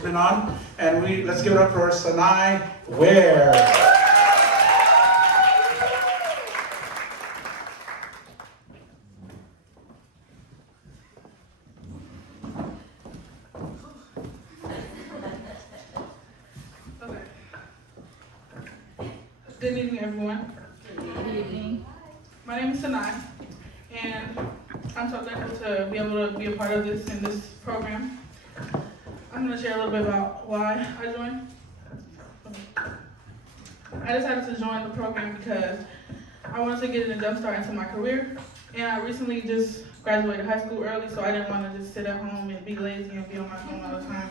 been on. And let's give it up for Sanai Waire. Good evening, everyone. Good evening. My name is Sanai, and I'm so thankful to be able to be a part of this program. I'm going to share a little bit about why I joined. I decided to join the program because I wanted to get a jump start into my career, and I recently just graduated high school early, so I didn't want to just sit at home and be lazy and be on my phone all the time.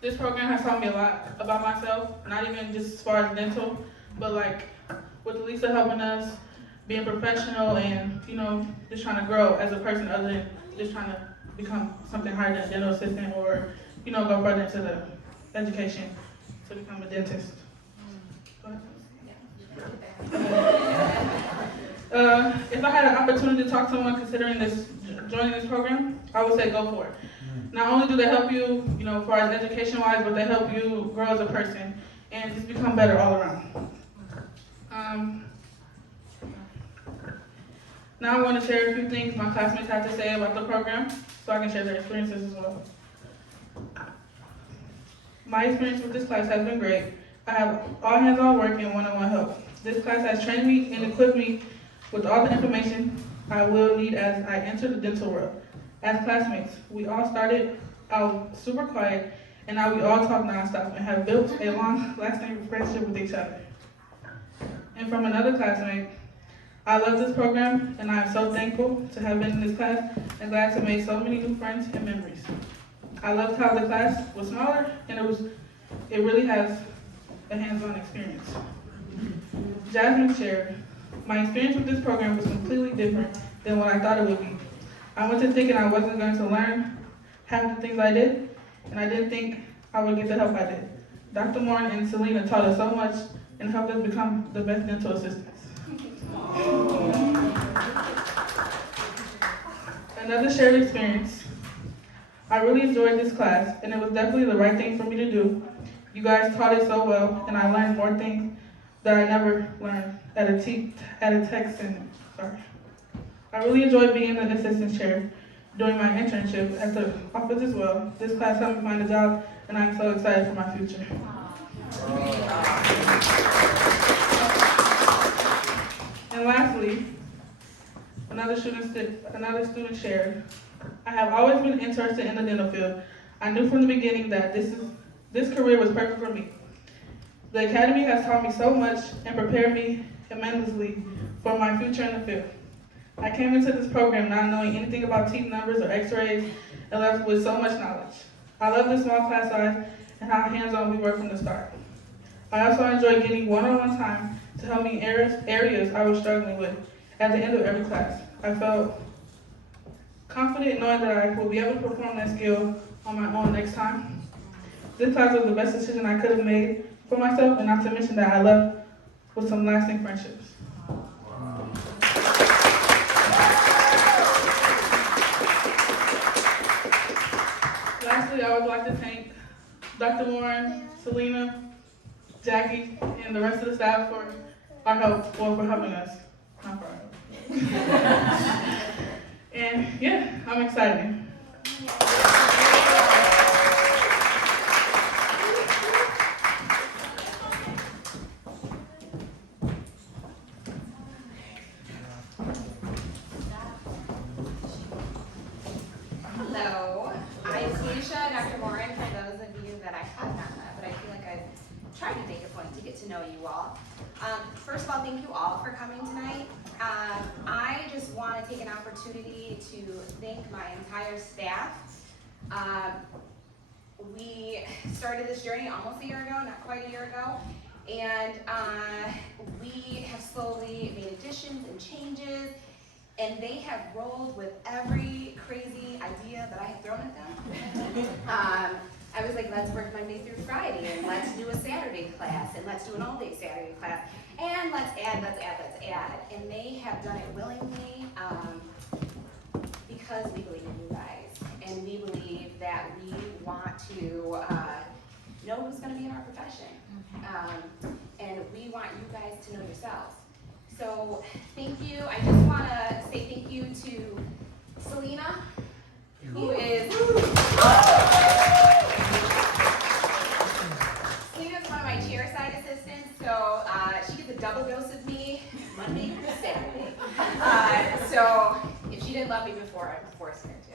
This program has taught me a lot about myself, not even just as far as dental, but like with Elisa helping us, being professional and, just trying to grow as a person other than just trying to become something higher than a dental assistant or, go further into the education to become a dentist. If I had an opportunity to talk to someone considering joining this program, I would say go for it. Not only do they help you, as far as education-wise, but they help you grow as a person and just become better all around. Now I want to share a few things my classmates have to say about the program, so I can share their experiences as well. My experience with this class has been great. I have all hands-on work and one-on-one help. This class has trained me and equipped me with all the information I will need as I enter the dental world. As classmates, we all started out super quiet, and now we all talk nonstop and have built a long-lasting friendship with each other. And from another classmate, I love this program, and I am so thankful to have been in this class and glad to make so many new friends and memories. I loved how the class was smaller, and it really has a hands-on experience. Jasmine shared, my experience with this program was completely different than what I thought it would be. I went in thinking I wasn't going to learn half the things I did, and I didn't think I would get the help I did. Dr. Morin and Selena taught us so much and helped us become the best dental assistants. Another shared experience. I really enjoyed this class, and it was definitely the right thing for me to do. You guys taught it so well, and I learned more things that I never learned at a text and sorry. I really enjoyed being in the assistant chair during my internship at the office as well. This class helped me find a job, and I'm so excited for my future. And lastly, another student shared, I have always been interested in the dental field. I knew from the beginning that this career was perfect for me. The academy has taught me so much and prepared me immensely for my future in the field. I came into this program not knowing anything about teeth numbers or x-rays and left with so much knowledge. I love the small class size and how hands-on we were from the start. I also enjoy getting one-on-one time to help me in areas I was struggling with at the end of every class. I felt confident knowing that I will be able to perform that skill on my own next time. This class was the best decision I could have made for myself, and not to mention that I left with some lasting friendships. Lastly, I would like to thank Dr. Morin, Selena, Jackie, and the rest of the staff for our help, or for helping us, not for our help. And yeah, I'm excited. Hello, I'm Kalisha, Dr. Morin, for those of you that I have not met, but I feel like I've tried to make a point to get to know you all. First of all, thank you all for coming tonight. I just want to take an opportunity to thank my entire staff. We started this journey almost a year ago, not quite a year ago, and we have slowly made additions and changes, and they have rolled with every crazy idea that I have thrown at them. I was like, let's work Monday through Friday, and let's do a Saturday class, and let's do an all-day Saturday class, and let's add. And they have done it willingly, because because we believe in you guys, and we believe that we want to know who's going to be in our profession, and we want you guys to know yourselves. So thank you. I just want to say thank you to Selena, who is Selena's one of my chairside assistants, so she gets a double dose of me Monday through Saturday. So if she didn't love me before, I'm forcing her to.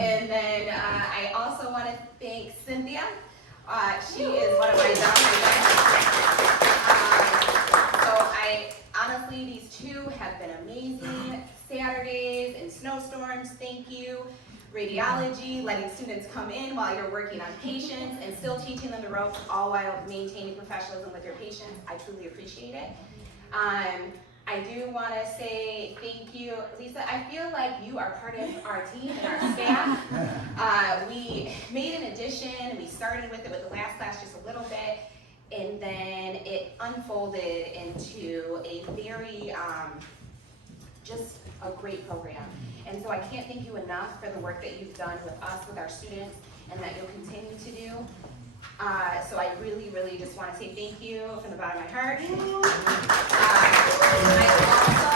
And then I also want to thank Cynthia. She is one of my honestly, these two have been amazing. Saturdays and snowstorms, thank you. Radiology, letting students come in while you're working on patients and still teaching them the ropes, all while maintaining professionalism with your patients. I truly appreciate it. I do want to say thank you, Lisa. I feel like you are part of our team and our staff. We made an addition. We started with it with the last class just a little bit, and then it unfolded into a very, just a great program. And so I can't thank you enough for the work that you've done with us, with our students, and that you'll continue to do. So I really, really just want to say thank you from the bottom of my heart. I also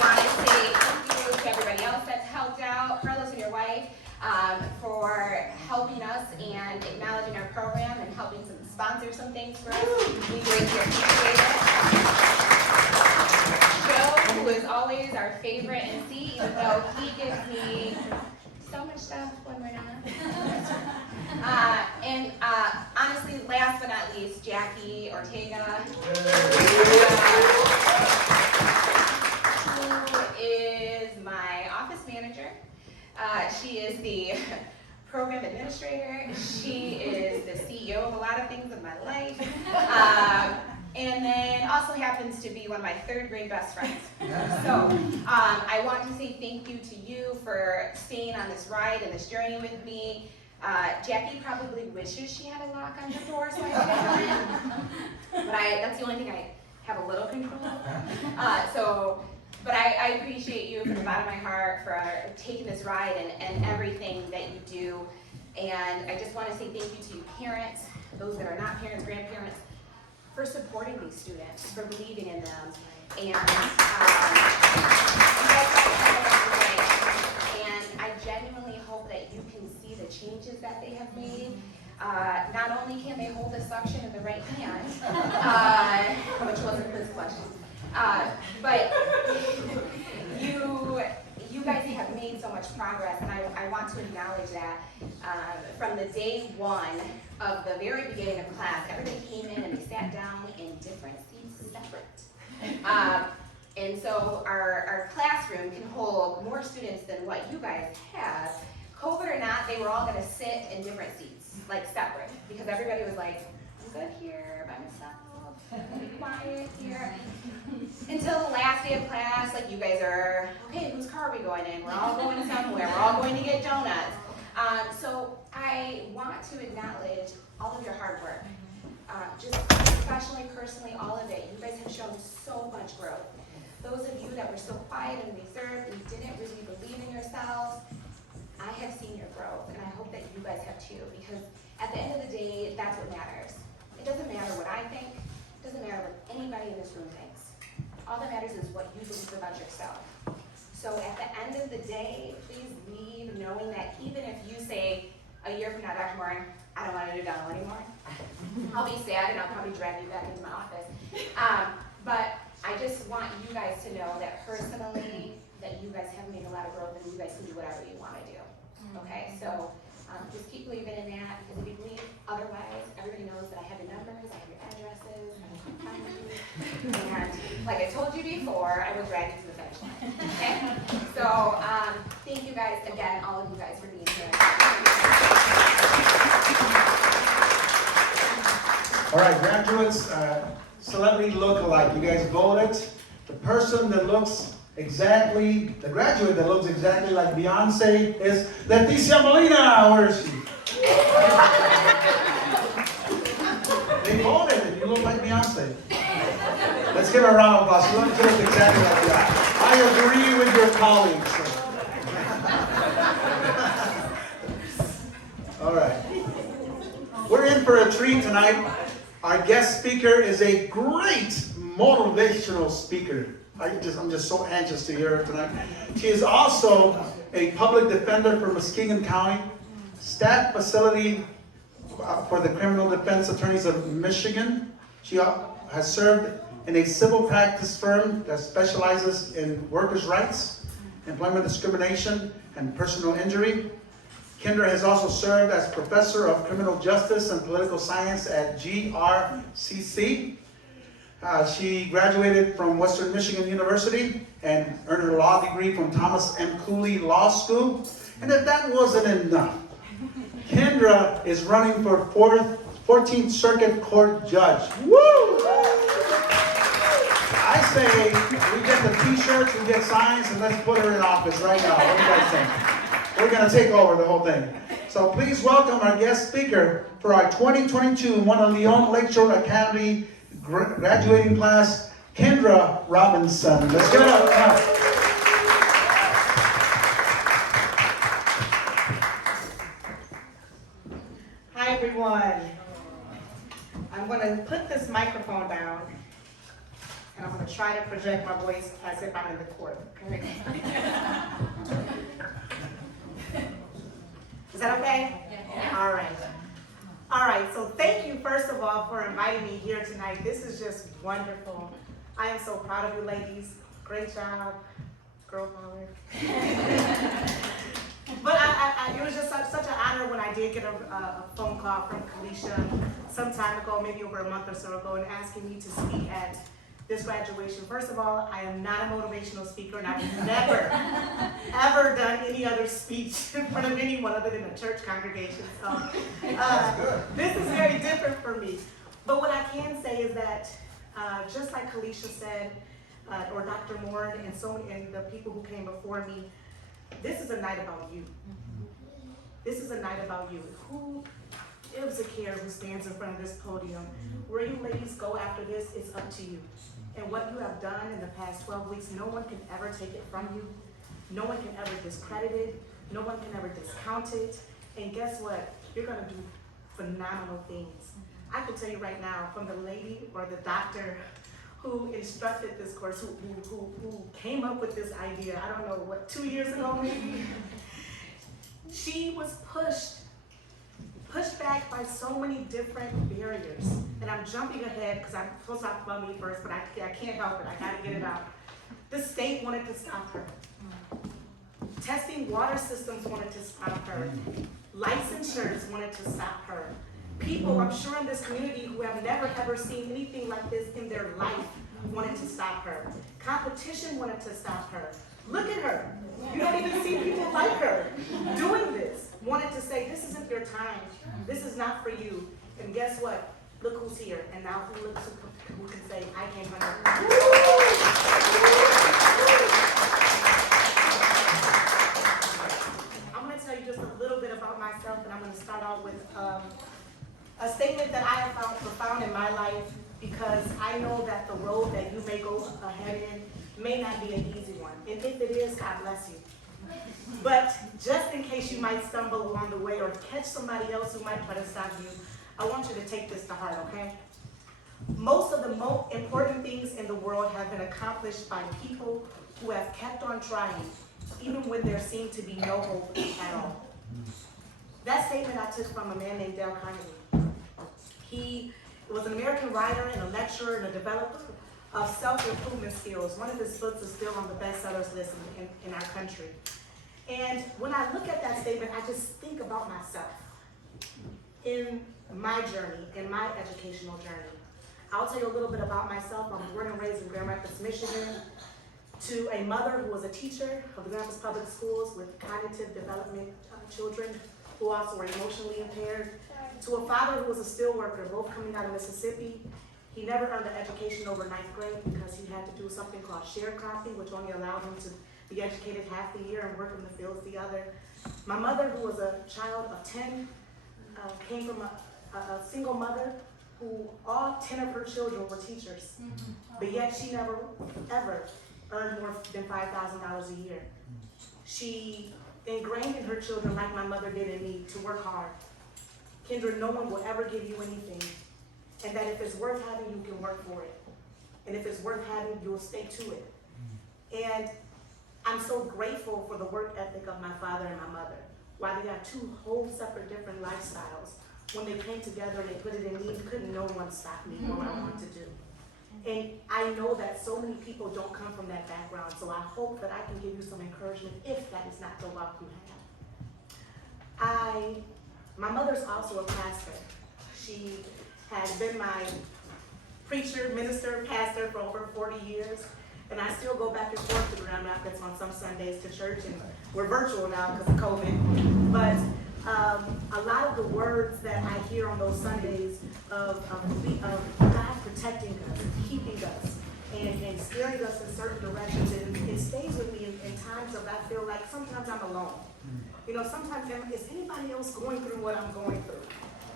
want to say thank you to everybody else that's helped out, Carlos and your wife, for helping us and acknowledging our program and helping to sponsor some things for us. We greatly appreciate it. Joe, who is always our favorite MC, even though he gives me so much stuff when we're not. And honestly, last but not least, Jackie Ortega, who is my office manager. She is the program administrator. She is the CEO of a lot of things in my life. And then also happens to be one of my third grade best friends. So I want to say thank you to you for staying on this ride and this journey with me. Jackie probably wishes she had a lock on her door so I could get in. But that's the only thing I have a little control of. But I appreciate you from the bottom of my heart for taking this ride and everything that you do. And I just want to say thank you to you parents, those that are not parents, grandparents, for supporting these students, for believing in them. And you guys and I genuinely hope that you can see the changes that they have made. Not only can they hold the suction in the right hand, which wasn't this question, but you guys have made so much progress, and I want to acknowledge that. From the day one of the very beginning of class, everybody came in and they sat down in different seats, separate. And so our classroom can hold more students than what you guys have. COVID or not, they were all gonna sit in different seats, like separate, because everybody was like, I'm good here by myself, I'm be quiet here. Until the last day of class, like you guys are, okay, whose car are we going in? We're all going somewhere, we're all going to get donuts. So I want to acknowledge all of your hard work. Just professionally, personally, all of it. You guys have shown so much growth. Those of you that were so quiet and reserved and didn't really believe in yourselves, I have seen your growth, and I hope that you guys have too, because at the end of the day, that's what matters. It doesn't matter what I think, it doesn't matter what anybody in this room thinks. All that matters is what you believe about yourself. So at the end of the day, please leave knowing that even if you say a year from now, Dr. Morin, I don't want to do dental anymore, I'll be sad and I'll probably drag you back into my office. But I just want you guys to know that personally, that you guys have made a lot of growth and you guys can do whatever you want to do. Okay, so just keep believing in that, because if you believe otherwise, everybody knows that I have your numbers, I have your addresses, I will come find you. And like I told you before, I will drag you to the finish line. Okay? So thank you guys again, all of you guys, for being here. All right, graduates, celebrity look-alike. You guys voted. The person that looks exactly, the graduate that looks exactly like Beyonce is Leticia Molina. Where is she? They voted if you look like Beyonce. Let's give her a round of applause. She looks exactly like that. I agree with your colleagues. for a treat tonight. Our guest speaker is a great motivational speaker. I'm just so anxious to hear her tonight. She is also a public defender for Muskegon County, staff facility for the Criminal Defense Attorneys of Michigan. She has served in a civil practice firm that specializes in workers' rights, employment discrimination, and personal injury. Kendrah has also served as professor of criminal justice and political science at GRCC. She graduated from Western Michigan University and earned her law degree from Thomas M. Cooley Law School. And if that wasn't enough, Kendrah is running for 14th Circuit Court Judge. Woo! I say we get the t-shirts, we get signs, and let's put her in office right now. What do you guys think? We're going to take over the whole thing. So please welcome our guest speaker for our 2022 MonaLeone Lakeshore Academy graduating class, Kendrah Robinson. Let's give it up. Hi everyone. I'm going to put this microphone down and I'm going to try to project my voice as if I'm in the court. Okay? Is that okay? Yeah. All right. All right, so thank you first of all for inviting me here tonight. This is just wonderful. I am so proud of you ladies. Great job. Girl power. But it was just such an honor when I did get a phone call from Kalisha some time ago, maybe over a month or so ago, and asking me to speak at this graduation. First of all, I am not a motivational speaker, and I've never, ever done any other speech in front of anyone other than a church congregation. So this is very different for me. But what I can say is that, just like Kalisha said, or Dr. Morin and the people who came before me, this is a night about you. This is a night about you. Who gives a care who stands in front of this podium? Where you ladies go after this, it's up to you. And what you have done in the past 12 weeks, no one can ever take it from you. No one can ever discredit it. No one can ever discount it. And guess what? You're gonna do phenomenal things. I can tell you right now, from the lady or the doctor who instructed this course, who came up with this idea, I don't know, what, 2 years ago maybe? She was pushed back by so many different barriers. And I'm jumping ahead because I'm supposed to talk about me first, but I can't help it, I gotta get it out. The state wanted to stop her. Testing water systems wanted to stop her. Licensures wanted to stop her. People, I'm sure in this community who have never ever seen anything like this in their life wanted to stop her. Competition wanted to stop her. Look at her. You don't even see people like her doing this. Wanted to say, this isn't your time. This is not for you. And guess what? Look who's here. And now who can say, I came from her. I'm going to tell you just a little bit about myself, and I'm going to start out with a statement that I have found profound in my life, because I know that the road that you may go ahead in may not be an easy one. And if it is, God bless you. But just in case you might stumble along the way or catch somebody else who might try to stop you, I want you to take this to heart, okay? Most of the most important things in the world have been accomplished by people who have kept on trying, even when there seemed to be no hope at all. That statement I took from a man named Dale Carnegie. He was an American writer and a lecturer and a developer of self-improvement skills. One of his books is still on the bestsellers list in our country. And when I look at that statement, I just think about myself in my journey, in my educational journey. I'll tell you a little bit about myself. I'm born and raised in Grand Rapids, Michigan, to a mother who was a teacher of the Grand Rapids Public Schools with cognitive development children who also were emotionally impaired, to a father who was a steel worker, both coming out of Mississippi. He never earned an education over 9th grade because he had to do something called sharecropping, which only allowed him to be educated half the year and work in the fields the other. My mother, who was a child of 10, came from a single mother who all 10 of her children were teachers, but yet she never, ever earned more than $5,000 a year. She ingrained in her children, like my mother did in me, to work hard, Kendrah, no one will ever give you anything. And that if it's worth having, you can work for it. And if it's worth having, you'll stay to it. And I'm so grateful for the work ethic of my father and my mother. While they have two whole separate different lifestyles, when they came together and they put it in me, couldn't no one stop me from what I want to do. And I know that so many people don't come from that background, so I hope that I can give you some encouragement if that is not the walk you have. My mother's also a pastor. She has been my preacher, minister, pastor for over 40 years. And I still go back and forth to Grand Rapids on some Sundays to church, and we're virtual now because of COVID. But a lot of the words that I hear on those Sundays of God protecting us, keeping us, and steering us in certain directions, and it stays with me in times of I feel like sometimes I'm alone. You know, sometimes is anybody else going through what I'm going through?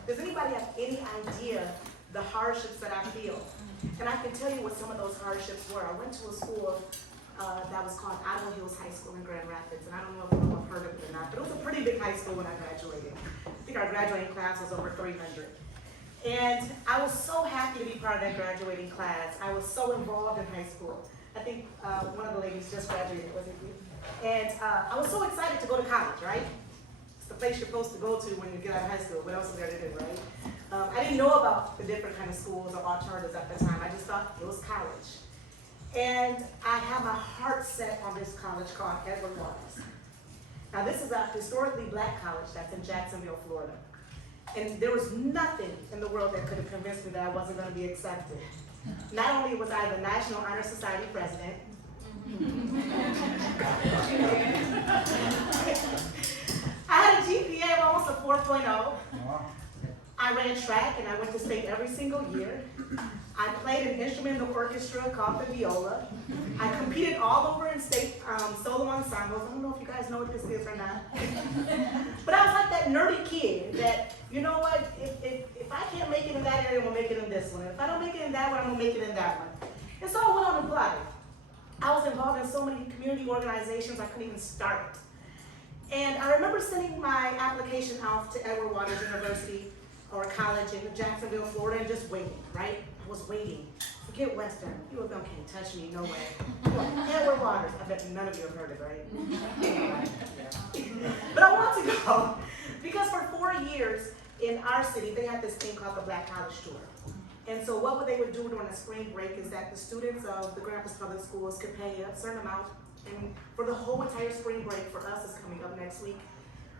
Does anybody have any idea the hardships that I feel? And I can tell you what some of those hardships were. I went to a school that was called Idaho Hills High School in Grand Rapids, and I don't know if you have heard of it or not, but it was a pretty big high school when I graduated. I think our graduating class was over 300. And I was so happy to be part of that graduating class. I was so involved in high school. I think one of the ladies just graduated, wasn't you? And I was so excited to go to college, right? It's the place you're supposed to go to when you get out of high school. What else is there to do, right? I didn't know about the different kind of schools or alternatives at the time. I just thought it was college. And I had my heart set on this college called Edward Waters. Now this is a historically black college that's in Jacksonville, Florida. And there was nothing in the world that could have convinced me that I wasn't going to be accepted. Not only was I the National Honor Society president, I had a GPA of almost a 4.0. I ran track and I went to state every single year. I played an instrument in the orchestra called the viola. I competed all over in state solo ensembles. I don't know if you guys know what this is or not. But I was like that nerdy kid that, you know what, if I can't make it in that area, I'm gonna make it in this one. If I don't make it in that one, I'm gonna make it in that one. And so I went on and applied. I was involved in so many community organizations, I couldn't even start. And I remember sending my application out to Edward Waters University or college in Jacksonville, Florida, and just waiting, right? I was waiting. Forget Western. You of them can't touch me, no way. Edward Waters. I bet none of you have heard of it, right? But I want to go because for 4 years in our city, they had this thing called the Black College Tour. And so what they would do during the spring break is that the students of the Grand Rapids Public Schools could pay a certain amount, and for the whole entire spring break, for us is coming up next week,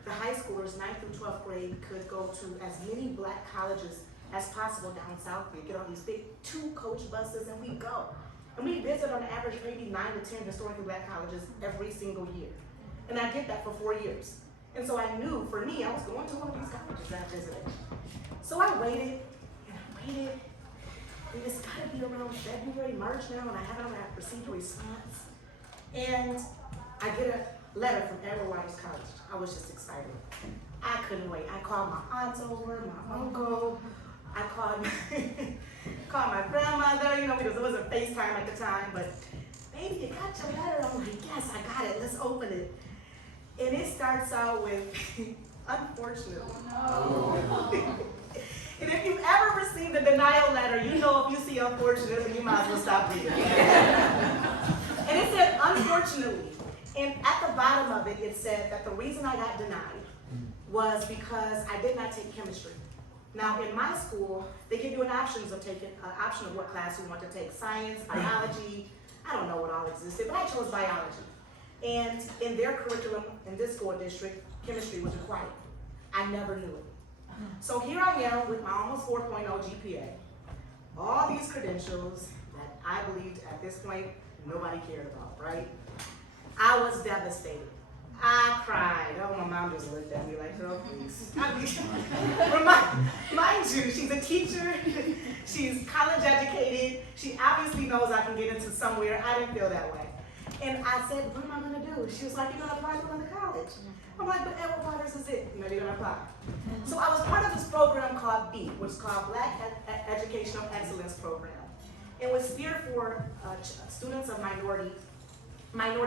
the high schoolers, 9th through 12th grade, could go to as many black colleges as possible down south. We get on these big 2-coach buses and we go. And we visit on average maybe 9 to 10 historically black colleges every single year. And I did that for 4 years. And so I knew, for me, I was going to one of these colleges that I visited. So I waited, and I waited, and it's gotta be around February, March now, and I haven't received a response. And I get a letter from Edward Waters College. I was just excited. I couldn't wait. I called my aunts over, my uncle. I called my grandmother, you know, because it wasn't FaceTime at the time, but baby, you got your letter? I'm like, yes, I got it. Let's open it. And it starts out with, unfortunately. Oh, no. And if you've ever received a denial letter, you know if you see unfortunately, you might as well stop reading. And it said, unfortunately. And at the bottom of it, it said that the reason I got denied was because I did not take chemistry. Now, in my school, they give you an option of what class you want to take. Science, biology, I don't know what all existed, but I chose biology. And in their curriculum, in this school district, chemistry was required. I never knew it. So here I am with my almost 4.0 GPA, all these credentials that I believed at this point nobody cared about, right? I was devastated. I cried. Oh, my mom just looked at me like, girl, please. Mind you, she's a teacher. She's college educated. She obviously knows I can get into somewhere. I didn't feel that way. And I said, what am I going to do? She was like, you're going to apply to another college. I'm like, but Edward Waters is it. No, you're going to apply. So I was part of this program called BEAT, which is called Black Educational Excellence Program. It was steered for students of minority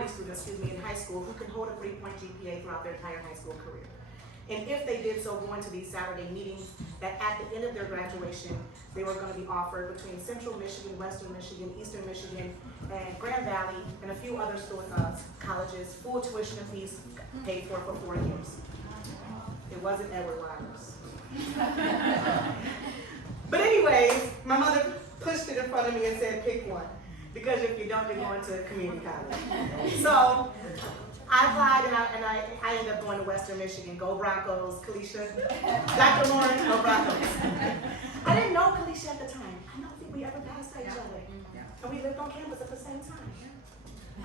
students, in high school who can hold a 3-point GPA throughout their entire high school career. And if they did so, going to these Saturday meetings, that at the end of their graduation, they were gonna be offered between Central Michigan, Western Michigan, Eastern Michigan, and Grand Valley, and a few other colleges, full tuition and fees paid for 4 years. It wasn't Edward Wires. But anyways, my mother pushed it in front of me and said, pick one. Because if you don't, you're going to community college. So I applied and I ended up going to Western Michigan. Go Broncos, Kalisha. Jacqueline Morin, go Broncos. I didn't know Kalisha at the time. I don't think we ever passed each other. And we lived on campus at the same time.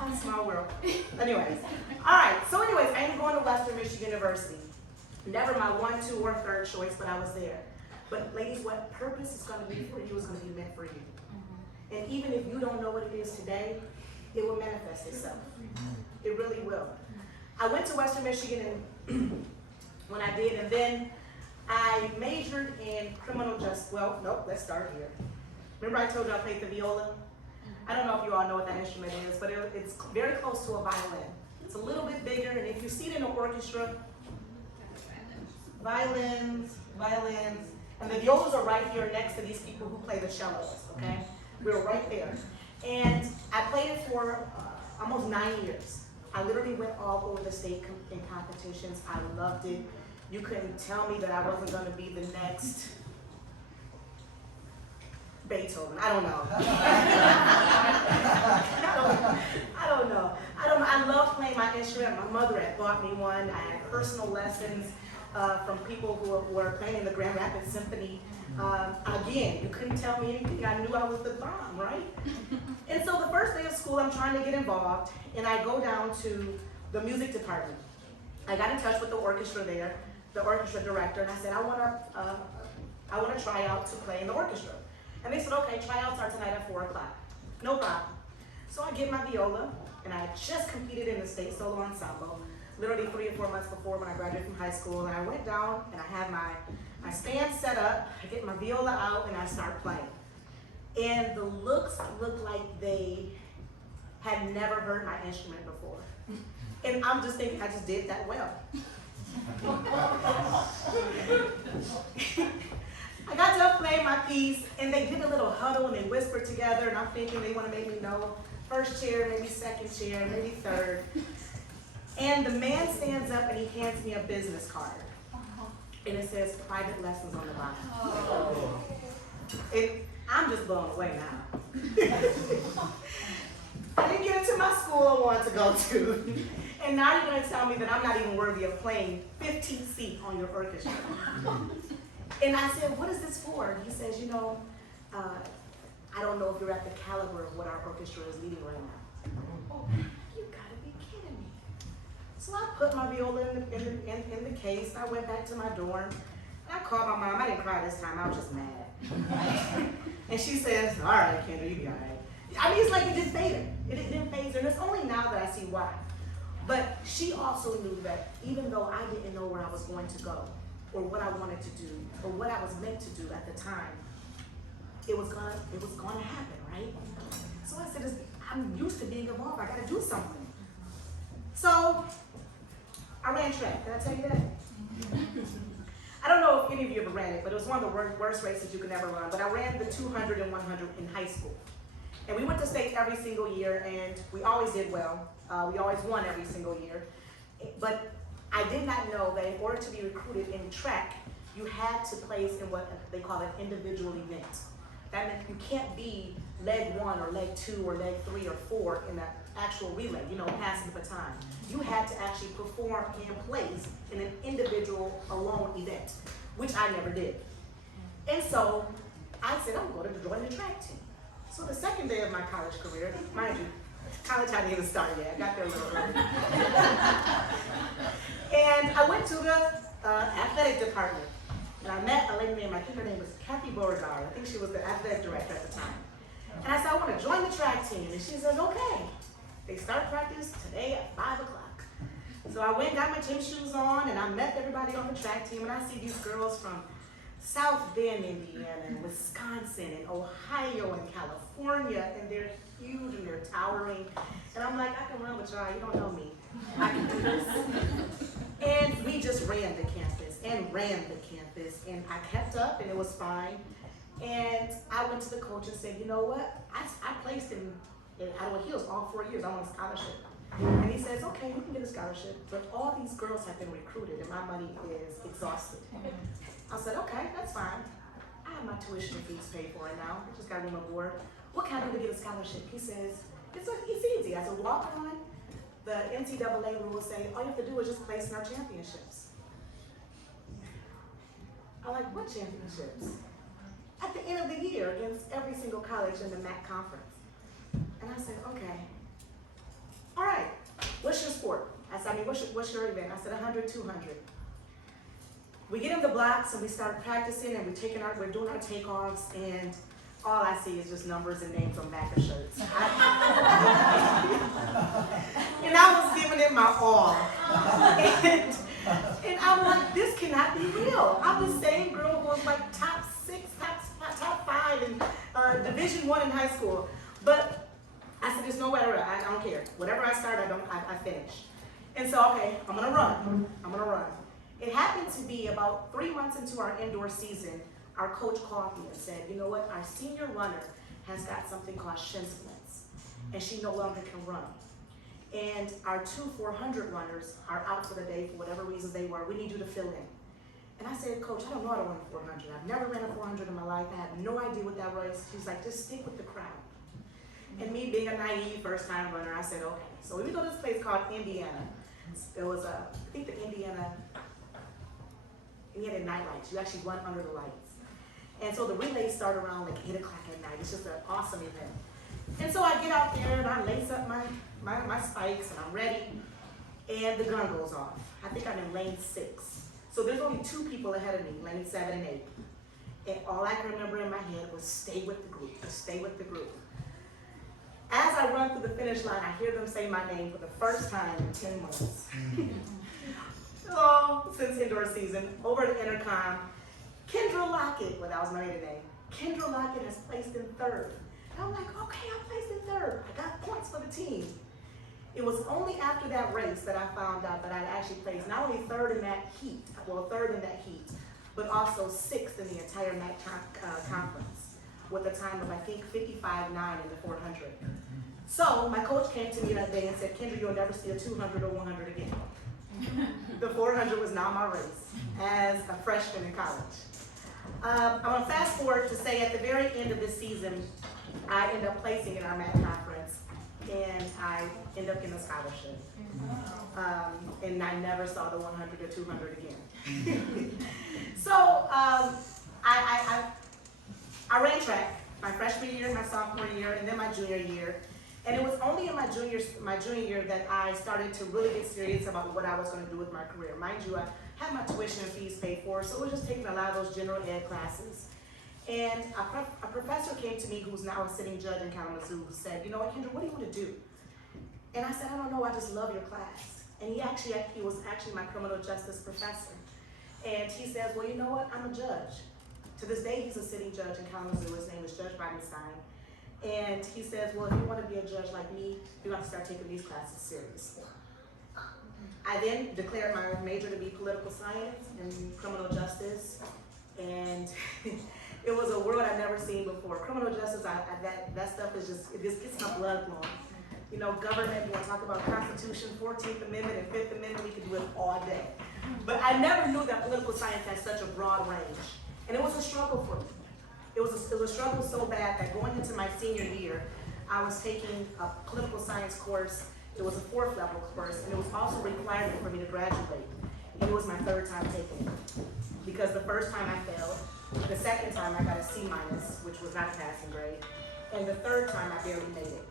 Oh, small world. Anyways. All right, so anyways, I ended up going to Western Michigan University. Never my 1, 2, or 3rd choice, but I was there. But ladies, what purpose is gonna be for you is gonna be meant for you. And even if you don't know what it is today, it will manifest itself. It really will. I went to Western Michigan and when I did, and then I majored in criminal justice. Well, nope, let's start here. Remember I told you I played the viola? I don't know if you all know what that instrument is, but it's very close to a violin. It's a little bit bigger, and if you see it in an orchestra, violins, and the violas are right here next to these people who play the cellos, okay? We were right there. And I played it for almost 9 years. I literally went all over the state in competitions. I loved it. You couldn't tell me that I wasn't gonna be the next Beethoven. I don't know. I don't know. I love playing my instrument. My mother had bought me one. I had personal lessons from people who were playing in the Grand Rapids Symphony. Again, you couldn't tell me anything. I knew I was the bomb, right? And so the first day of school, I'm trying to get involved, and I go down to the music department. I got in touch with the orchestra there, the orchestra director, and I said, I want to try out to play in the orchestra. And they said, okay, tryouts are tonight at 4 o'clock. No problem. So I get my viola, and I had just competed in the state solo ensemble, literally 3 or 4 months before when I graduated from high school. And I went down, and I had my stand set up, I get my viola out, and I start playing. And the looks looked like they had never heard my instrument before. And I'm just thinking I just did that well. I got done playing my piece, and they did a little huddle, and they whispered together, and I'm thinking they want to make me know first chair, maybe second chair, maybe third. And the man stands up, and he hands me a business card. And it says private lessons on the bottom. I'm just blown away now. I didn't get into my school I wanted to go to. And now you're gonna tell me that I'm not even worthy of playing 15th seat on your orchestra. And I said, what is this for? He says, you know, I don't know if you're at the caliber of what our orchestra is leading right now. Oh, you gotta be kidding me. So I put my viola in the case. I went back to my dorm. I called my mom. I didn't cry this time. I was just mad. And she says, all right, Kendrah, you be all right. I mean, it's like it just faded. It didn't phase her. And it's only now that I see why. But she also knew that even though I didn't know where I was going to go, or what I wanted to do, or what I was meant to do at the time, it was gonna happen, right? So I said, I'm used to being involved. I gotta do something. So I ran track. Did I tell you that? I don't know if any of you ever ran it, but it was one of the worst races you could ever run. But I ran the 200 and 100 in high school. And we went to states every single year, and we always did well. We always won every single year. But I did not know that in order to be recruited in track, you had to place in what they call an individual event. That meant you can't be leg 1 or leg 2 or leg 3 or 4 in that actual relay, you know, passing the baton. You had to actually perform and place in an individual alone event, which I never did. And so I said, I'm going to join the track team. So the second day of my college career, mind you, college hadn't even started yet. I got there a little early. And I went to the athletic department. And I met a lady named, I think her name was Kathy Beauregard. I think she was the athletic director at the time. And I said, I want to join the track team. And she says, okay. They start practice today at 5 o'clock. So I went, got my gym shoes on, and I met everybody on the track team. And I see these girls from South Bend, Indiana, and Wisconsin, and Ohio, and California, and they're huge and they're towering. And I'm like, I can run with y'all, you don't know me. I can do this. And we just ran the campus. and ran the campus, and I kept up, and it was fine. And I went to the coach and said, you know what? I placed in Iowa Hills all 4 years. I want a scholarship. And he says, okay, you can get a scholarship, but all these girls have been recruited, and my money is exhausted. I said, okay, that's fine. I have my tuition and fees paid for right now. I just got room and board. What can I do to get a scholarship? He says, it's easy. I said, walk on. The NCAA rules say all you have to do is just place in our championships. I'm like, what championships? At the end of the year against every single college in the MAC conference. And I said, okay. All right, what's your sport? I said, what's your event? I said, 100, 200. We get in the blocks and we start practicing and we're doing our takeoffs, and all I see is just numbers and names on back of shirts. And I was giving it my all. And I'm like, this cannot be real. I'm the same girl who was like top 6, top 5 in Division I in high school. But I said, there's no way, I don't care. Whatever I start, I finish. And so, okay, I'm gonna run. It happened to be about 3 months into our indoor season, our coach called me and said, you know what, our senior runner has got something called shin splints, and she no longer can run. And our 2 400 runners are out for the day for whatever reasons they were. We need you to fill in. And I said, Coach, I don't know how to run a 400. I've never ran a 400 in my life. I have no idea what that was. She's like, just stick with the crowd. And me being a naive first-time runner, I said, okay. So we go to this place called Indiana. It was, I think the Indiana night lights. You actually run under the lights. And so the relays start around like 8 o'clock at night. It's just an awesome event. And so I get out there and I lace up my spikes and I'm ready. And the gun goes off. I think I'm in lane 6. So there's only 2 people ahead of me, lane 7 and 8. And all I can remember in my head was stay with the group, just stay with the group. As I run through the finish line, I hear them say my name for the first time in 10 months. Since indoor season, over the intercom, Kendrah Lockett, well, that was my maiden name. Kendrah Lockett has placed in 3rd. And I'm like, okay, I placed in 3rd. I got points for the team. It was only after that race that I found out that I'd actually placed not only 3rd in that heat, but also 6th in the entire MAC conference with a time of, I think, 55.9 in the 400. So my coach came to me that day and said, Kendrah, you'll never see a 200 or 100 again. The 400 was now my race as a freshman in college. I'm gonna fast forward to say at the very end of this season, I end up placing in our MAC conference and I end up getting a scholarship. And I never saw the 100 or 200 again. So I ran track my freshman year, my sophomore year, and then my junior year. And it was only in my junior year that I started to really get serious about what I was going to do with my career. Mind you, I had my tuition and fees paid for, so it was just taking a lot of those general ed classes. And a professor came to me who's now a sitting judge in Kalamazoo who said, you know what, Kendrah, what do you want to do? And I said, I don't know, I just love your class. And he was actually my criminal justice professor. And he says, well, you know what, I'm a judge. To this day, he's a sitting judge in Kalamazoo. His name is Judge Bridenstine. And he says, well, if you want to be a judge like me, you have to start taking these classes serious. I then declared my major to be political science and criminal justice. And it was a world I'd never seen before. Criminal justice, that stuff is just, it just gets my blood flowing. You know, government, you want to talk about Constitution, 14th Amendment, and 5th Amendment, we could do it all day. But I never knew that political science had such a broad range. And it was a struggle for me. It was a struggle so bad that going into my senior year, I was taking a political science course. It was a 4th level course, and it was also a requirement for me to graduate. And it was my 3rd time taking it. Because the first time I failed, the second time I got a C-, which was not a passing grade, and the 3rd time I barely made it.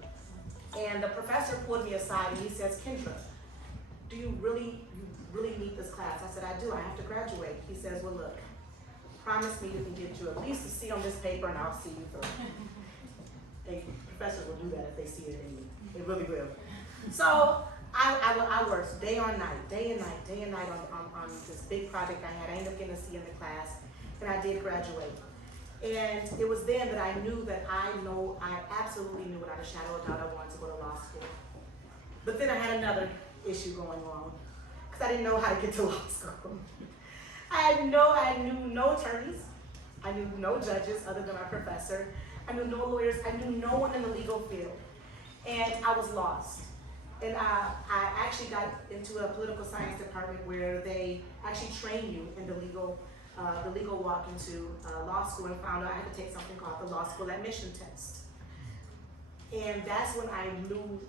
And the professor pulled me aside and he says, Kendrah, do you really need this class? I said, I do, I have to graduate. He says, well, look, promise me you can get you at least a C on this paper and I'll see you through. A professor will do that if they see it in you. They really will. So I worked day and night on this big project I had. I ended up getting a C in the class and I did graduate. And it was then that I knew that I absolutely knew without a shadow of doubt I wanted to go to law school. But then I had another issue going on because I didn't know how to get to law school. I knew no attorneys. I knew no judges other than my professor. I knew no lawyers. I knew no one in the legal field. And I was lost. And I actually got into a political science department where they actually train you in the legal walk into law school, and found out I had to take something called the law school admission test. And that's when I knew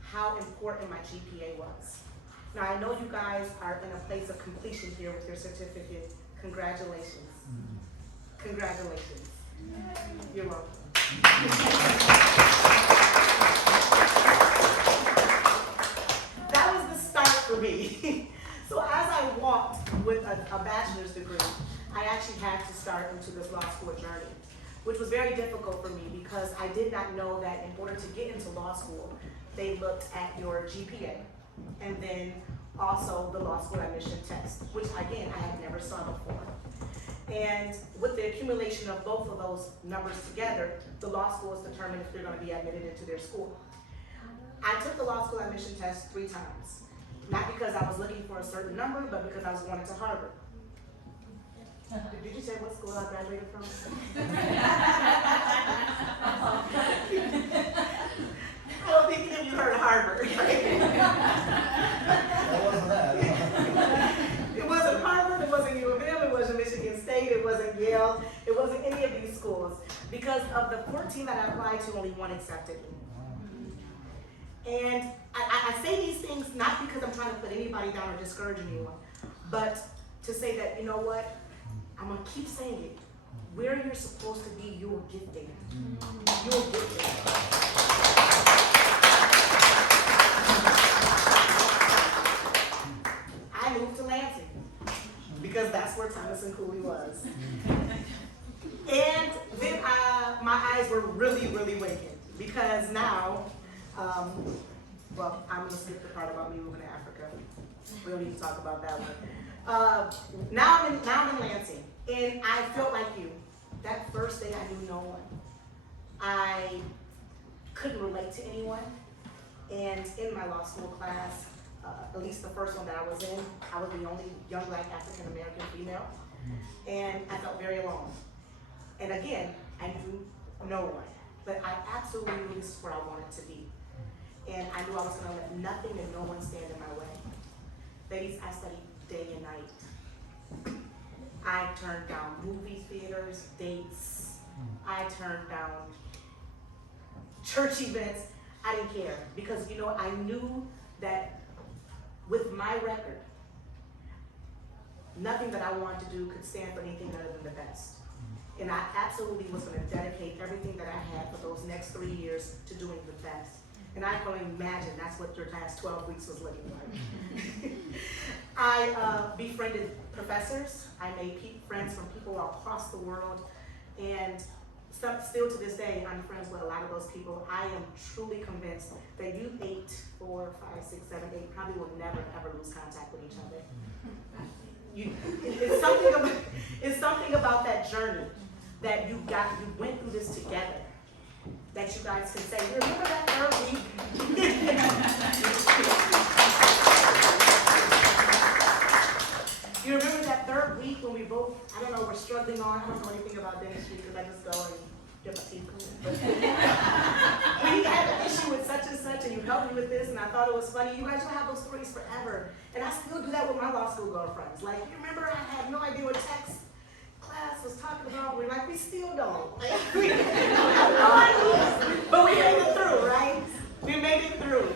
how important my GPA was. Now I know you guys are in a place of completion here with your certificate. Congratulations. Congratulations. You're welcome. That was the start for me. So as I walked with a bachelor's degree, I actually had to start into this law school journey, which was very difficult for me because I did not know that in order to get into law school, they looked at your GPA and then also the law school admission test, which again, I had never saw before. And with the accumulation of both of those numbers together, the law school is determined if they're going to be admitted into their school. I took the law school admission test 3 times. Not because I was looking for a certain number, but because I was going to Harvard. Did you say what school I graduated from? I don't think any of you heard of Harvard, right? That wasn't that. It wasn't Harvard, it wasn't U of M, it wasn't Michigan State, it wasn't Yale, it wasn't any of these schools. Because of the 14 that I applied to, only 1 accepted me. And I say these things not because I'm trying to put anybody down or discourage anyone, but to say that, you know what, I'm gonna keep saying it. Where you're supposed to be, you'll get there. You'll get there. I moved to Lansing because that's where Thomas and Cooley was. And then my eyes were really, really waking because now, well, I'm gonna skip the part about me moving to Africa. We don't need to talk about that one. Now I'm in Lansing, and I felt like you. That first day I knew no one. I couldn't relate to anyone. And in my law school class, at least the first one that I was in, I was the only young Black African-American female. And I felt very alone. And again, I knew no one. But I absolutely knew this is where I wanted to be. And I knew I was gonna let nothing and no one stand in my way. Ladies, I studied day and night. I turned down movie theaters, dates. I turned down church events. I didn't care because, you know, I knew that with my record, nothing that I wanted to do could stand for anything other than the best. And I absolutely was going to dedicate everything that I had for those next 3 years to doing the best. And I can only imagine that's what your last 12 weeks was looking like. I befriended professors. I made friends from people all across the world. And still to this day, I'm friends with a lot of those people. I am truly convinced that you 8, 4, 5, 6, 7, 8 probably will never ever lose contact with each other. It's something about that journey that you went through this together, that you guys can say, remember that third week? You remember that third week when we both, I don't know, we're struggling on, I don't know anything about dentistry because I just go and get my teeth cleaned. We had an issue with such and you helped me with this, and I thought it was funny. You guys will have those stories forever. And I still do that with my law school girlfriends. Like, you remember I had no idea what text class was talking about? We're like, we still don't. We have no idea. But we made it through, right? We made it through.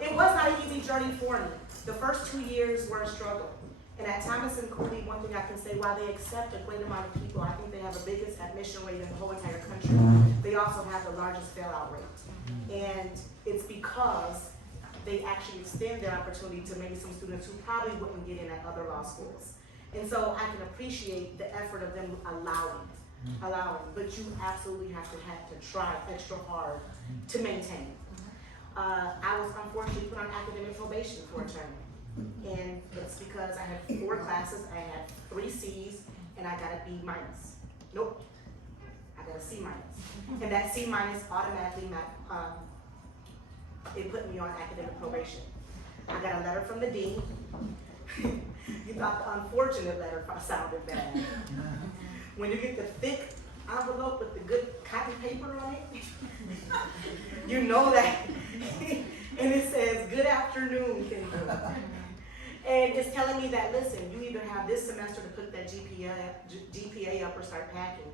It was not an easy journey for me. The first 2 years were a struggle. And at Thomas and Cooley, one thing I can say, while they accept a great amount of people, I think they have the biggest admission rate in the whole entire country. They also have the largest fail-out rate. And it's because they actually extend their opportunity to maybe some students who probably wouldn't get in at other law schools. And so I can appreciate the effort of them allowing, but you absolutely have to try extra hard to maintain. I was unfortunately put on academic probation for a term. And it's because I had 4 classes, I had 3 C's, and I got a B minus. Nope, I got a C minus. And that C minus automatically, it put me on academic probation. I got a letter from the dean, You thought the unfortunate letter sounded bad. When you get the thick envelope with the good cotton paper on it, you know that. And it says, "Good afternoon, Kendrah." And it's telling me that, listen, you either have this semester to put that GPA up or start packing.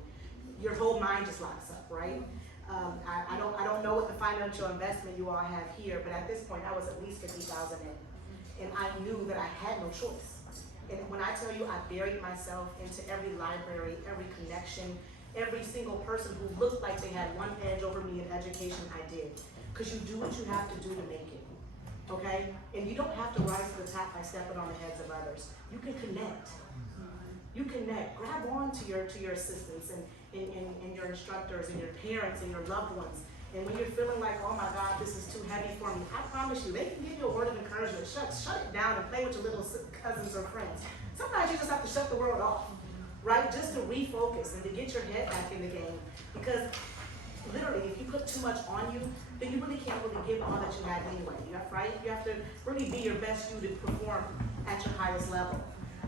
Your whole mind just locks up, right? I don't know what the financial investment you all have here, but at this point, I was at least 50,000 in. And I knew that I had no choice. And when I tell you I buried myself into every library, every connection, every single person who looked like they had one edge over me in education, I did. Because you do what you have to do to make it, okay? And you don't have to rise to the top by stepping on the heads of others. You can connect. You connect. Grab on to your assistants and your instructors and your parents and your loved ones. And when you're feeling like, oh my God, this is too heavy for me, I promise you, they can give you a word of encouragement. Shut it down and play with your little cousins or friends. Sometimes you just have to shut the world off, right? Just to refocus and to get your head back in the game. Because literally, if you put too much on you, then you really can't really give all that you had anyway, right? You have to really be your best you to perform at your highest level.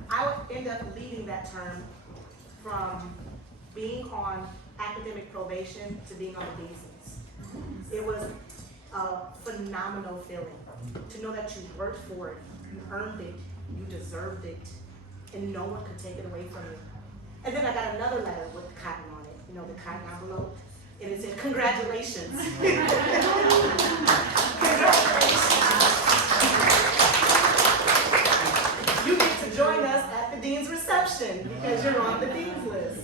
I would end up leaving that term from being on academic probation to being on the Dean's list. It was a phenomenal feeling to know that you worked for it, you earned it, you deserved it, and no one could take it away from you. And then I got another letter with cotton on it, you know, the cotton envelope. And it said, congratulations. Congratulations. You get to join us at the Dean's reception because you're on the Dean's list.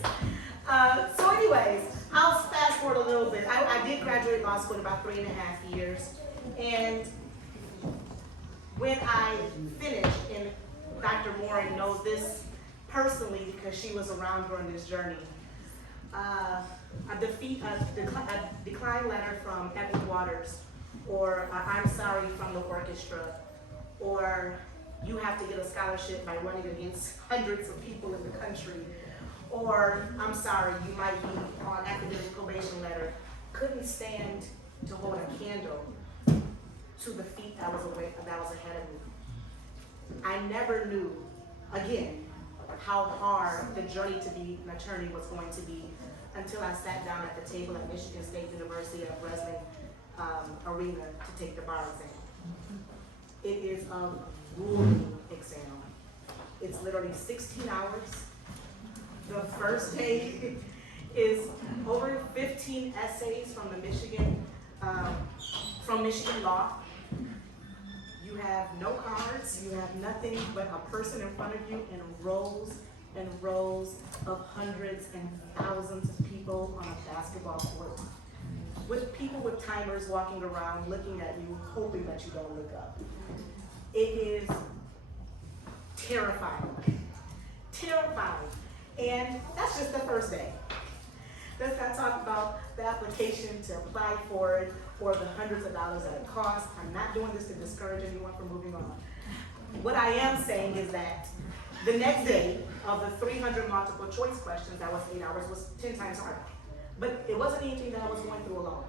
So anyways, I'll fast forward a little bit. I did graduate law school in about 3.5 years. And when I finished, and Dr. Morin knows this personally because she was around during this journey, a decline letter from Epic Waters, or I'm sorry from the orchestra, or you have to get a scholarship by running against hundreds of people in the country, or I'm sorry, you might be on academic probation letter, couldn't stand to hold a candle to the feat that was ahead of me. I never knew, again, how hard the journey to be an attorney was going to be until I sat down at the table at Michigan State University at Breslin Arena to take the bar exam. It is a grueling exam. It's literally 16 hours. The first day is over 15 essays from Michigan law. You have no cards, you have nothing but a person in front of you and rows and rows of hundreds and thousands of people on a basketball court, with people with timers walking around looking at you, hoping that you don't look up. It is terrifying, terrifying. And that's just the first day. Let's not talk about the application to apply for it or the hundreds of dollars that it costs. I'm not doing this to discourage anyone from moving on. What I am saying is that the next day of the 300 multiple choice questions, that was 8 hours, was 10 times harder. But it wasn't anything that I was going through alone,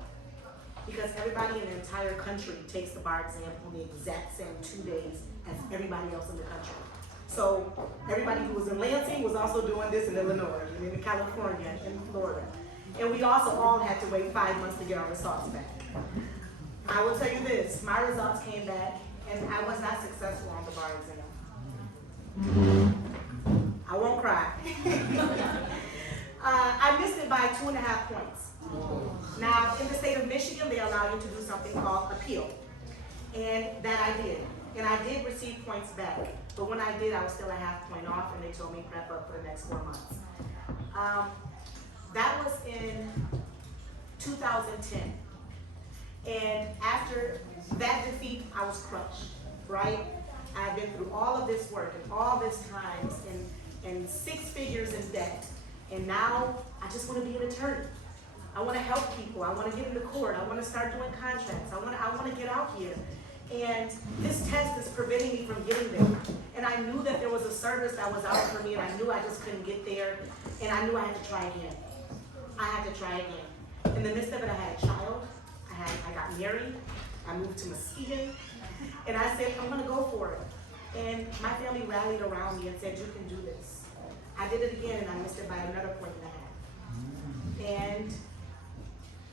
because everybody in the entire country takes the bar exam on the exact same 2 days as everybody else in the country. So everybody who was in Lansing was also doing this in Illinois, and in California, and Florida. And we also all had to wait 5 months to get our results back. I will tell you this, my results came back, and I was not successful on the bar exam. I won't cry. I missed it by 2.5 points. Now, in the state of Michigan, they allow you to do something called appeal. And that I did. And I did receive points back. But when I did, I was still a half point off, and they told me prep up for the next 4 months. That was in 2010. And after that defeat, I was crushed, right? I've been through all of this work and all this time and 6 figures in debt. And now I just want to be an attorney. I want to help people. I want to get into court. I want to start doing contracts. I want to get out here. And this test is preventing me from getting there. And I knew that there was a service that was out for me, and I knew I just couldn't get there. And I knew I had to try again. I had to try again. In the midst of it, I had a child. I got married. I moved to Muskegon. And I said, I'm going to go for it. And my family rallied around me and said, you can do this. I did it again and I missed it by another point and a half. And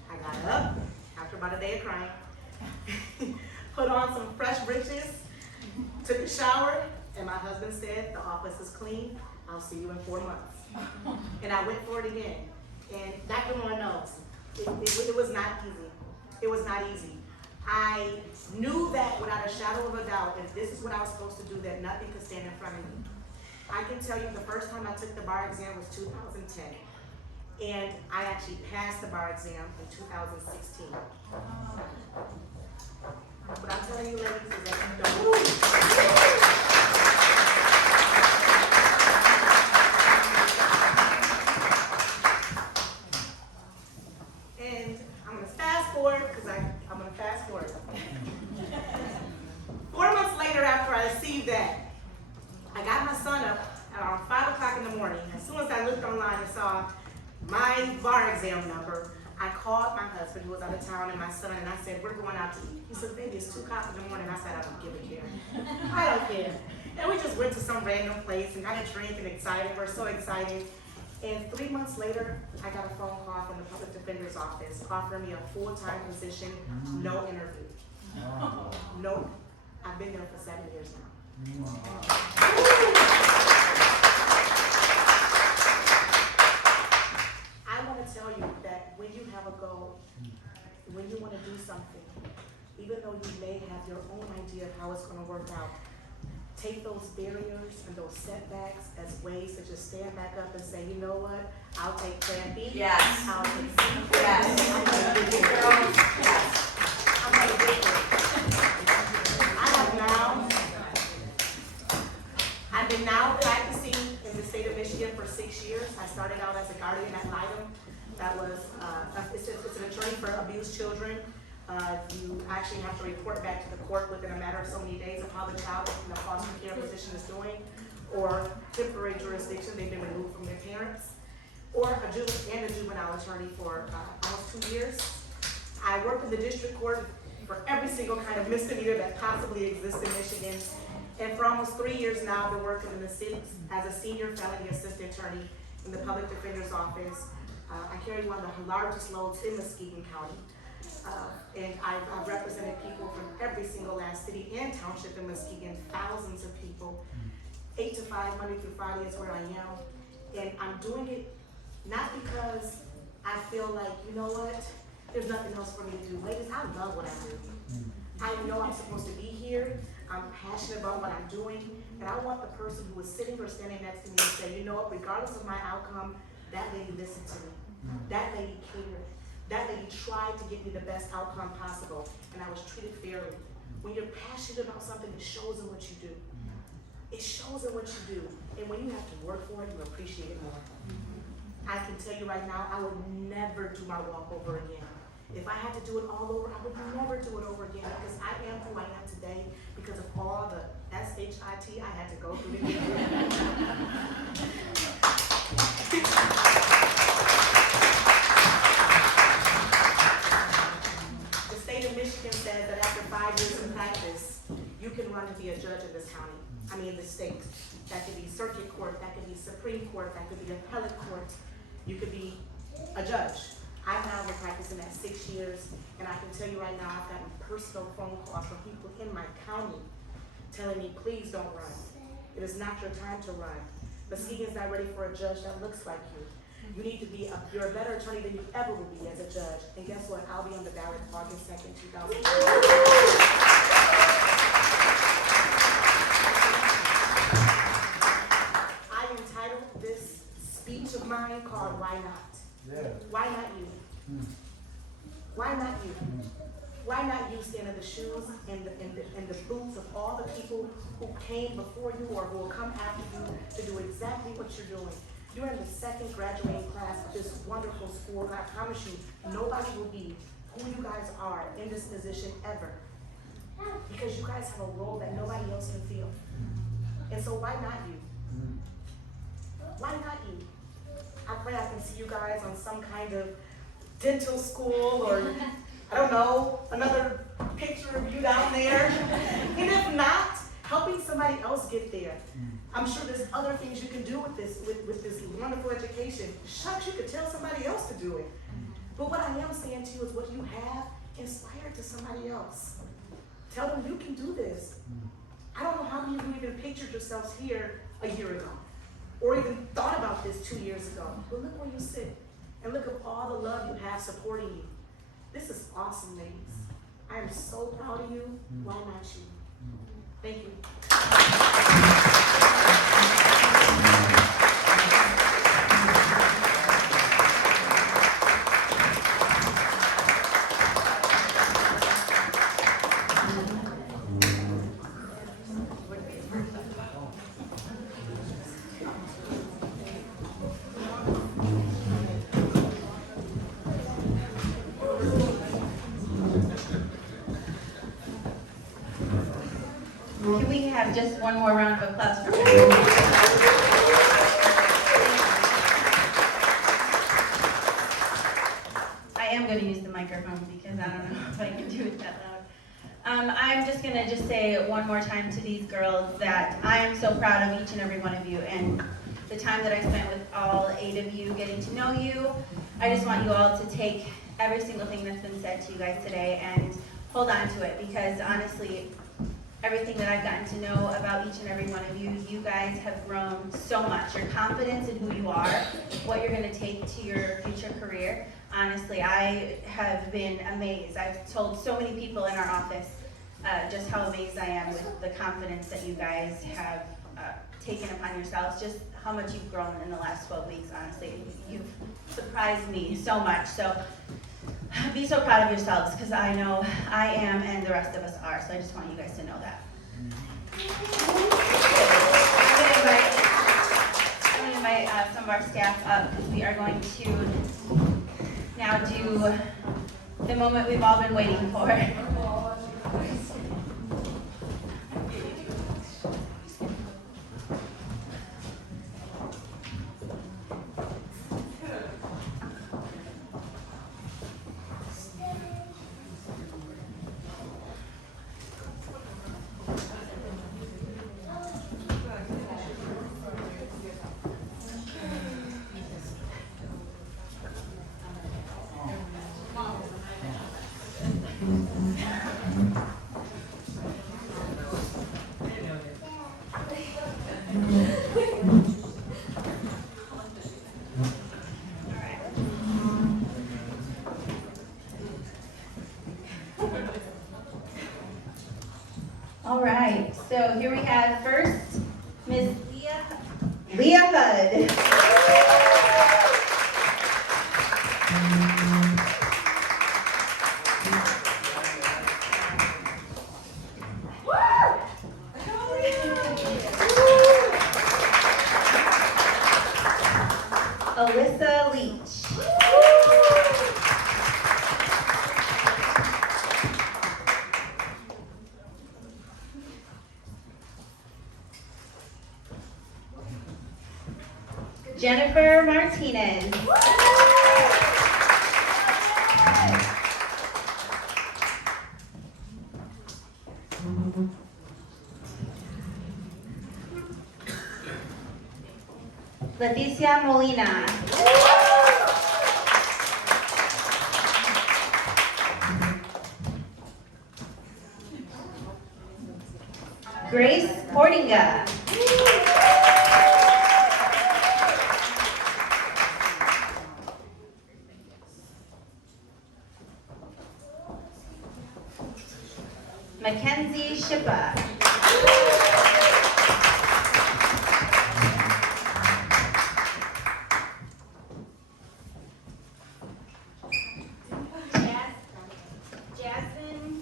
I got up after about a day of crying, put on some fresh breeches, took a shower, and my husband said, the office is clean, I'll see you in 4 months. And I went for it again. And Dr. Moore knows, it was not easy. It was not easy. I knew that without a shadow of a doubt, if this is what I was supposed to do, that nothing could stand in front of me. I can tell you the first time I took the bar exam was 2010. And I actually passed the bar exam in 2016. What I'm telling you, ladies, is that you don't. And I'm gonna fast forward, because I'm gonna fast forward. 4 months later, after I received that, I got my son up around 5 o'clock in the morning. As soon as I looked online and saw my bar exam number, I called my husband, who was out of town, and my son, and I said, we're going out to eat. He said, baby, it's 2 o'clock in the morning. I said, I don't give a care. I don't care. And we just went to some random place and got a drink and excited. We're so excited. And 3 months later, I got a phone call from the public defender's office offering me a full-time position, no interview. No, I've been there for 7 years now. I want to tell you that when you have a goal, when you want to do something, even though you may have your own idea of how it's going to work out, take those barriers and those setbacks as ways to just stand back up and say, you know what, I'll take plan B. Yes. I'll take C. Yes. I'm going to do it. Yes. I'm going to do it. I've been now practicing in the state of Michigan for 6 years. I started out as a guardian ad litem. That was, it's an attorney for abused children. You actually have to report back to the court within a matter of so many days of how the child in the foster care position is doing, or temporary jurisdiction, they've been removed from their parents, or a juvenile attorney for almost 2 years. I worked in the district court for every single kind of misdemeanor that possibly exists in Michigan. And for almost 3 years now, I've been working in the city as a senior felony assistant attorney in the public defender's office. I carry one of the largest loads in Muskegon County. And I've represented people from every single last city and township in Muskegon, thousands of people. 8 to 5, Monday through Friday is where I am. And I'm doing it not because I feel like, you know what, there's nothing else for me to do. Ladies, I love what I do. I know I'm supposed to be here. I'm passionate about what I'm doing. And I want the person who is sitting or standing next to me to say, you know what, regardless of my outcome, that lady listened to me. That lady cared. That lady tried to get me the best outcome possible, and I was treated fairly. When you're passionate about something, it shows in what you do. It shows in what you do. And when you have to work for it, you appreciate it more. I can tell you right now, I would never do my walk over again. If I had to do it all over, I would never do it over again, because I am who I am today because of all the SHIT I had to go through to get here. The state of Michigan says that after 5 years in practice, you can run to be a judge in this county. I mean, the state. That could be circuit court, that could be Supreme Court, that could be appellate court. You could be a judge. I've now been practicing that 6 years, and I can tell you right now, I've gotten personal phone calls from people in my county telling me, please don't run. It is not your time to run. Muskegon's not ready for a judge that looks like you. You need to be, you're a better attorney than you ever will be as a judge. And guess what? I'll be on the ballot August 2nd, 2020. I entitled this speech of mine called Why Not? Yeah. Why not you? Why not you? Why not you stand in the shoes and the boots of all the people who came before you or who will come after you to do exactly what you're doing? You're in the second graduating class of this wonderful school, and I promise you, nobody will be who you guys are in this position ever. Because you guys have a role that nobody else can feel. And so why not you? Why not you? I pray I can see you guys on some kind of dental school or, I don't know, another picture of you down there. And if not, helping somebody else get there. I'm sure there's other things you can do with this wonderful education. Shucks, you could tell somebody else to do it. But what I am saying to you is what you have, inspire it to somebody else. Tell them you can do this. I don't know how many of you even pictured yourselves here a year ago, or even thought about this 2 years ago. But look where you sit, and look at all the love you have supporting you. This is awesome, ladies. I am so proud of you. Why not you? Thank you. Can we have just one more round of applause for her? I am going to use the microphone because I don't know if I can do it that loud. I'm just going to say one more time to these girls that I am so proud of each and every one of you, and the time that I spent with all 8 of you getting to know you. I just want you all to take every single thing that's been said to you guys today and hold on to it, because honestly, everything that I've gotten to know about each and every one of you, you guys have grown so much. Your confidence in who you are, what you're going to take to your future career. Honestly, I have been amazed. I've told so many people in our office just how amazed I am with the confidence that you guys have taken upon yourselves, just how much you've grown in the last 12 weeks, honestly. You've surprised me so much. So be so proud of yourselves, because I know I am, and the rest of us are. So I just want you guys to know that. I'm going to invite some of our staff up, because we are going to now do the moment we've all been waiting for. All right, so here we have first Ms. Leah Hud. Elisa Leach. Jennifer Martinez. Leticia Molina. Grace Portinga. Mackenzie Shippa.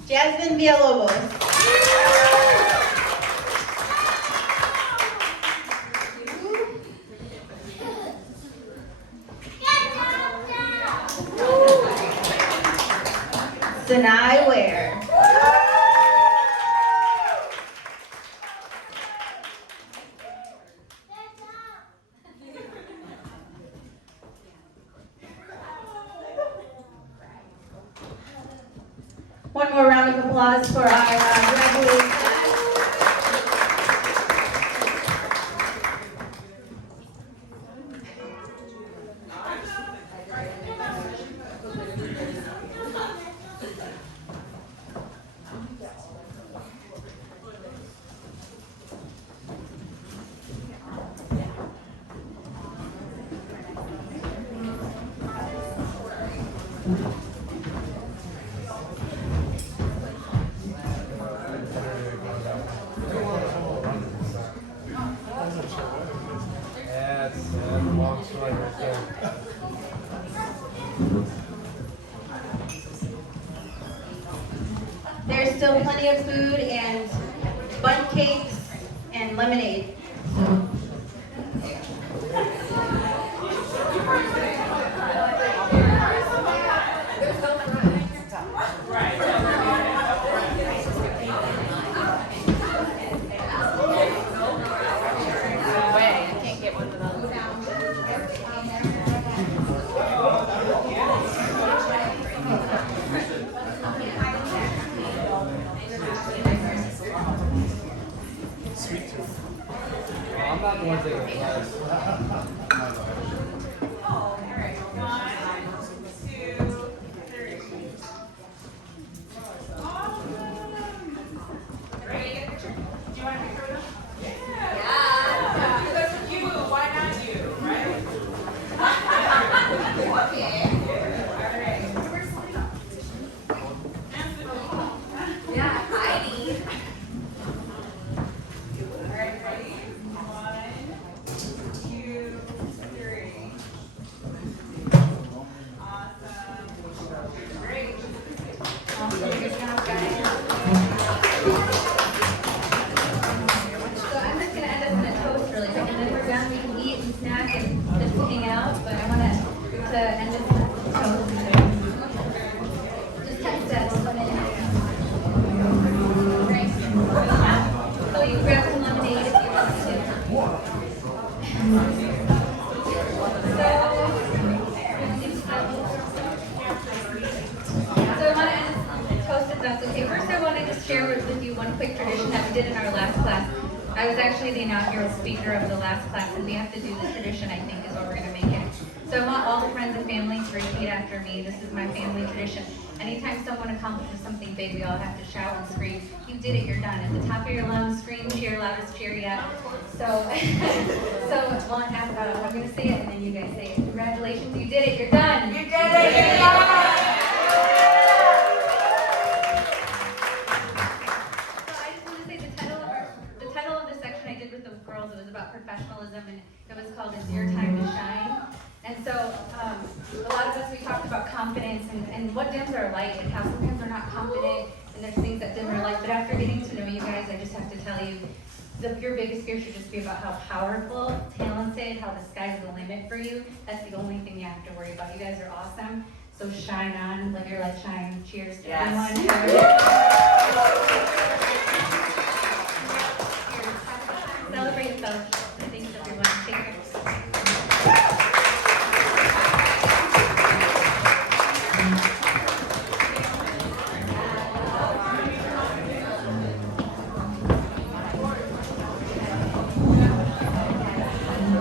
Jasmine Villalobos. Sanai Waire. One more round of applause for our graduating class. also plenty of food and bundt cakes and lemonade. So. I'm not the one taking the class. I was actually the inaugural speaker of the last class, and we have to do the tradition, I think, is what we're going to make it. So I want all the friends and family to repeat after me. This is my family tradition. Anytime someone accomplishes something big, we all have to shout and scream, "You did it, you're done." At the top of your lungs, scream, cheer, loudest cheer yet. So, I'm going to say it, and then you guys say it. Congratulations, you did it, you're done. You did it, you're done. Professionalism, and it was called "It's Your Time to Shine." And so a lot of us, we talked about confidence and what dims are like, and how sometimes we're not confident and there's things that dim our light. But after getting to know you guys, I just have to tell you, your biggest fear should just be about how powerful, talented, how the sky's the limit for you. That's the only thing you have to worry about. You guys are awesome. So shine on, let your light shine. Cheers to everyone.